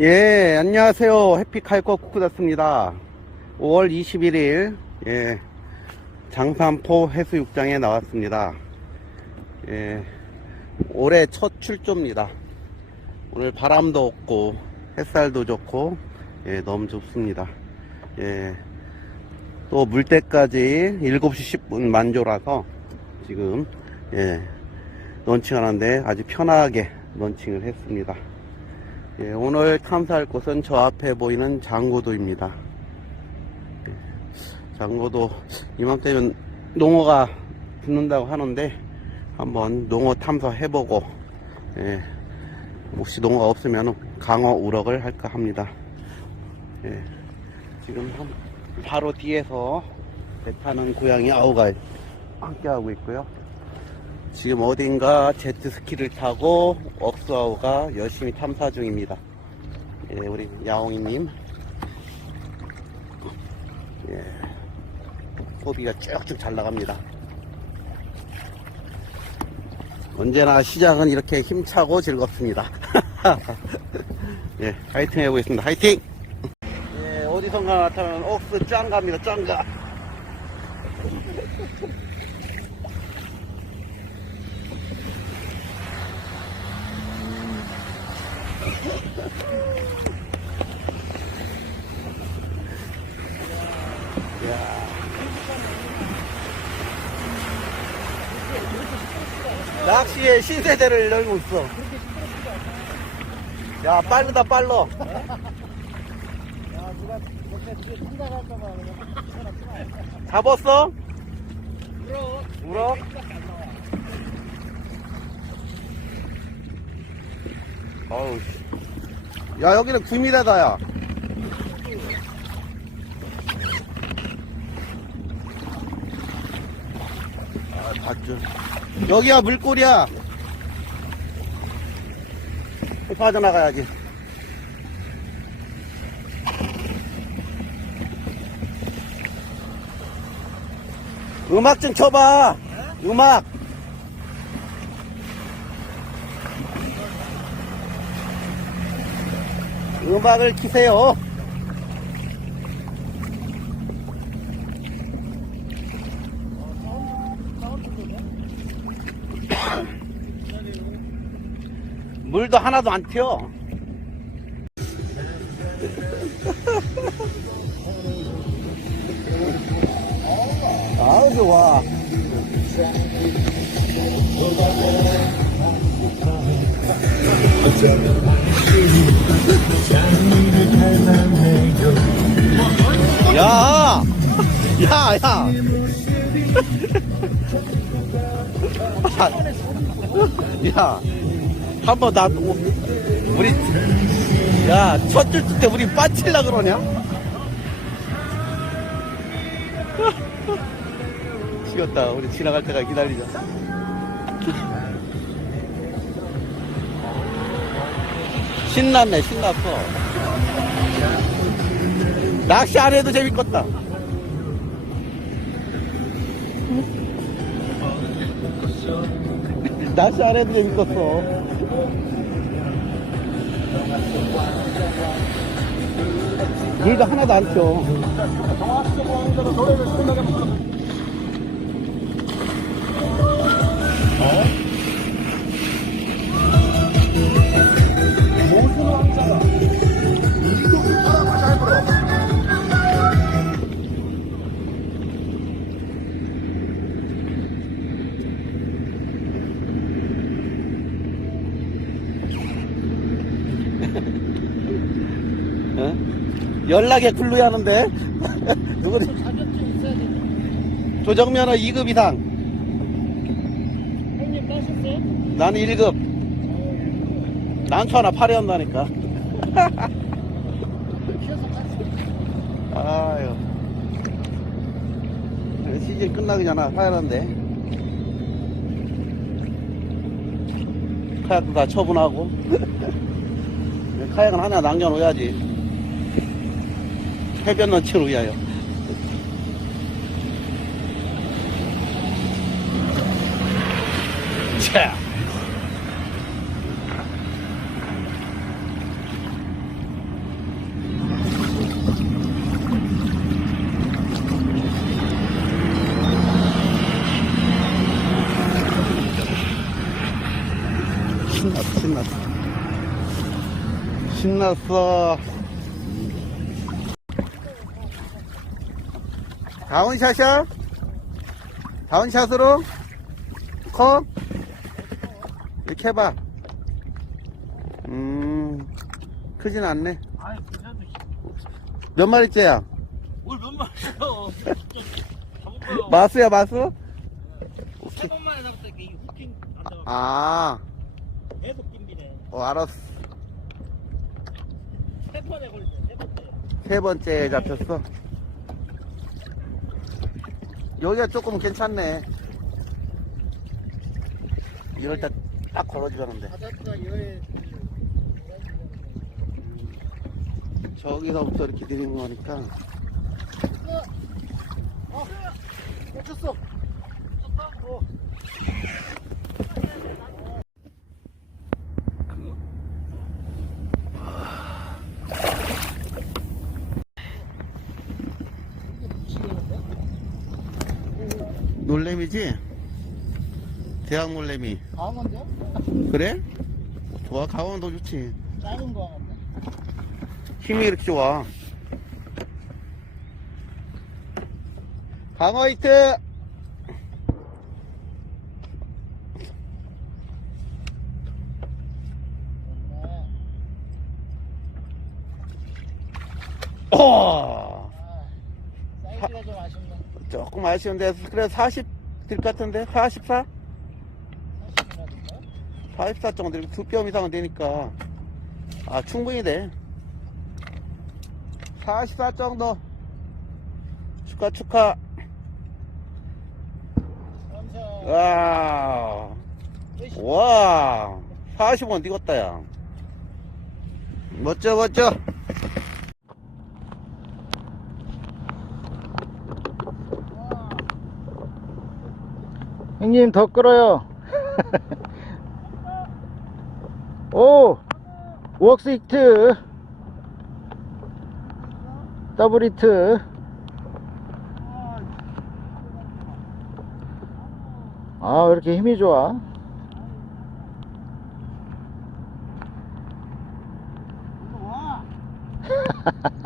예, 안녕하세요. 해피칼거 쿠쿠다스입니다. 5월 21일, 예, 장산포 해수욕장에 나왔습니다. 예, 올해 첫 출조입니다. 오늘 바람도 없고, 햇살도 좋고, 예, 너무 좋습니다. 예, 또 물때까지 7시 10분 만조라서 지금, 예, 런칭하는데 아주 편하게 런칭을 했습니다. 예, 오늘 탐사할 곳은 저 앞에 보이는 장고도입니다. 예, 장고도 이맘때면 농어가 붙는다고 하는데 한번 농어 탐사해보고 예, 혹시 농어가 없으면 강어 우럭을 할까 합니다. 예, 지금 한- 바로 뒤에서 배 타는 고양이 아우가 함께하고 있고요. 지금 어딘가 제트스키를 타고 억수아우가 열심히 탐사 중입니다. 예, 우리 야옹이님. 예, 호비가 쭉쭉 잘 나갑니다. 언제나 시작은 이렇게 힘차고 즐겁습니다. 예, 화이팅 해보겠습니다. 화이팅! 예, 어디선가 나타나는 억스 짱가입니다. 짱가. 낚시의 신세대를 열고 있어. 야, 빠르다, 빨라. 잡았어? 울어? 어우, 씨. 야, 여기는 9m다, 야. 아, 봤죠. 여기야, 물골이야. 빠져나가야지. 음악 좀 켜봐. 음악. 음악을 키세요. 물도 하나도 안 튀어. 야, 한 번 나 우리 야 첫줄 때 우리 빠질라 그러냐? 쉬었다. 우리 지나갈 때가 기다리자. 신났네, 신났어. 낚시 안 해도 재밌겠다. 낚시 안 해도 재밌겠어. 물도 하나도 안 튀어. 어? 연락에 굴루야 하는데 누구니 자격증 있어야 되네. 조정면허 2급 이상 형님 따셨어요? 나는 1급 난초 하나 키워서 땄어요. 아유 시즌 끝나기 전에 사야 하는데 카약도 다 처분하고 카약은 하나 남겨놓아야지. 해변 런치를 위하여. 자 신났어. 다운샷이야? 다운샷으로? 커? 이렇게 해봐. 음, 크진 않네. 아이 그래도 몇 마리째야? 뭘몇 마리요? 잡은 거요. 마수야, 마수? 세 번만에 잡았다 이 후킹 안 잡아. 아, 계속 빈비네. 어, 알았어. 세 번에 걸리네. 세 번째. 세 번째 잡혔어. 여기가 조금 괜찮네. 이럴 때딱 여에 저기서부터 이렇게 내리는 거니까. 어, 꽂혔어. 어. 놀래미지? 대학 놀래미. 강원도? 그래? 좋아, 강원도 좋지. 작은 강원도? 힘이 이렇게 좋아. 강어 히트! 어! 사이즈가 좀 아쉽네. 조금 아쉬운데, 그래, 40 될 것 같은데? 44? 40이라든가. 44 정도, 두뼘 이상은 되니까. 아, 충분히 돼. 44 정도. 축하, 축하. 와? 와, 40원 익었다, 야. 멋져, 멋져. 형님 더 끌어요. 오 웍스 히트. 더블 히트. 아왜 이렇게 힘이 좋아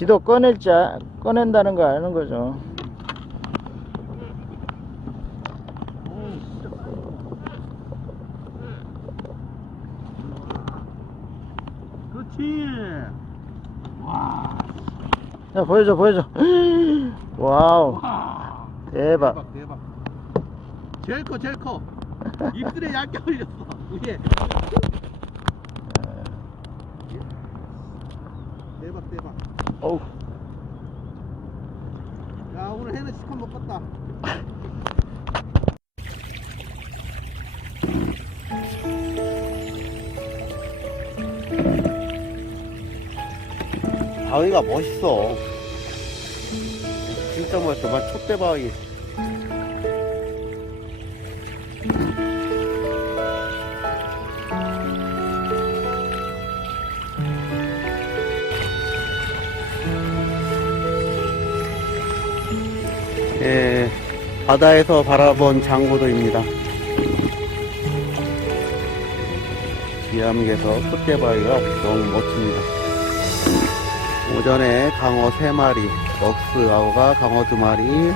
지도 꺼낼 자 꺼낸다는 거 아는 거죠 그렇지. 야 보여줘 보여줘 와우 대박 대박, 대박. 제일 커, 제일 커. 입술에 얇게 올렸어, 위에. 대박, 대박. 어우 야, 오늘 해는 시컷 먹겠다. 바위가 멋있어. 진짜 멋있어. 막 촛대 바위. 바다에서 바라본 장고도입니다. 기암계서 콧대바위가 너무 멋집니다. 오전에 강어 3마리, 럭스 아우가 강어 2마리,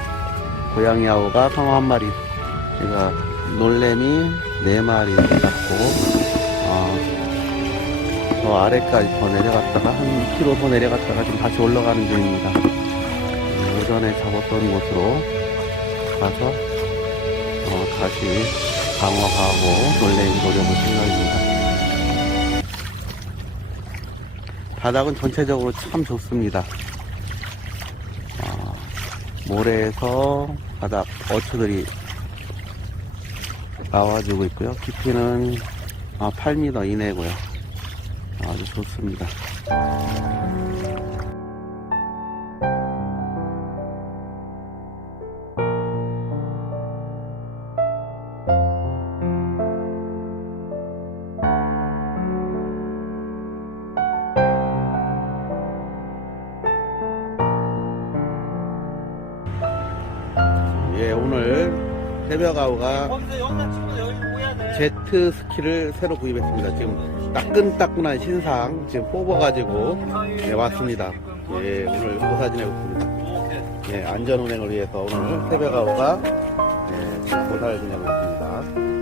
고양이 아우가 강어 1마리, 제가 놀래미 4마리 잡고, 어, 저 아래까지 더 내려갔다가, 한 2km 더 내려갔다가 지금 다시 올라가는 중입니다. 오전에 잡았던 곳으로 가서 어, 다시 강화하고 놀래미 노려볼 생각입니다. 바닥은 전체적으로 참 좋습니다. 어, 모래에서 바닥 어초들이 나와주고 있고요. 깊이는 아, 8m 이내고요. 아주 좋습니다. 새벽 아우가 거기서 영상 찍고 여기 오야 돼. 제트 스키를 새로 구입했습니다. 지금 따끈따끈한 신상 지금 뽑아가지고 예, 왔습니다. 예, 오늘 고사 지내고 있습니다. 예, 안전 운행을 위해서 오늘 새벽 아우가 예, 지금 고사를 지내고 있습니다.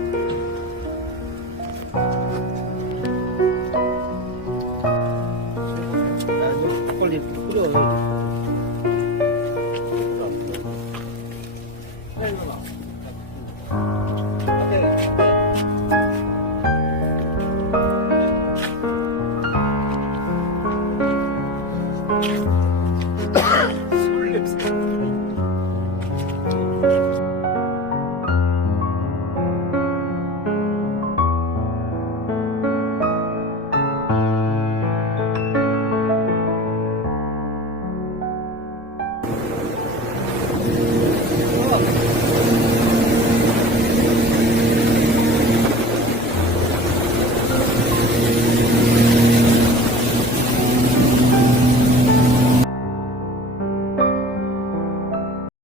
끓여. 술